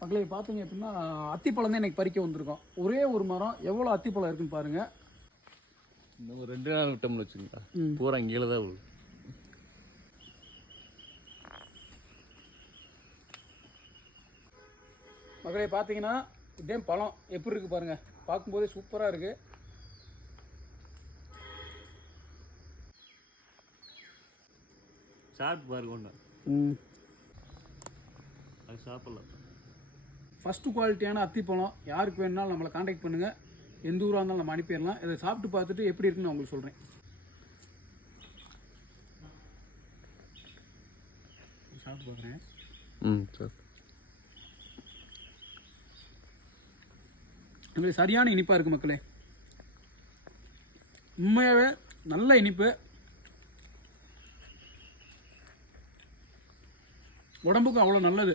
மக்களே பார்த்தீங்க அப்படின்னா அத்திப்பழம் தான் எனக்கு பறிக்க வந்திருக்கோம். ஒரே ஒரு மரம் எவ்வளோ அத்திப்பழம் இருக்குன்னு பாருங்க. இன்னும் 2 நாள் விட்டோம்னு வச்சுக்கோங்க, பூரா கீழே தான் விழும். மக்களே பார்த்தீங்கன்னா இதே பழம் எப்படி இருக்கு பாருங்க, பார்க்கும்போதே சூப்பராக இருக்கு. சாப்பிட்டு பாருங்க ஒன்று, அது சாப்பிடலாம். ஃபஸ்ட்டு குவாலிட்டியான அத்திப்பழம் யாருக்கு வேணுனாலும் நம்மளை காண்டாக்ட் பண்ணுங்கள். எந்த ஊராக இருந்தாலும் நம்ம அனுப்பிடலாம். இதை சாப்பிட்டு பார்த்துட்டு எப்படி இருக்குன்னு நான் உங்களுக்கு சொல்கிறேன். சாப்பிட்டு பார்க்குறேன். சரி. எங்களுக்கு சரியான இனிப்பாக இருக்குது மக்களே. உண்மையாகவே நல்ல இனிப்பு. உடம்புக்கும் அவ்வளோ நல்லது.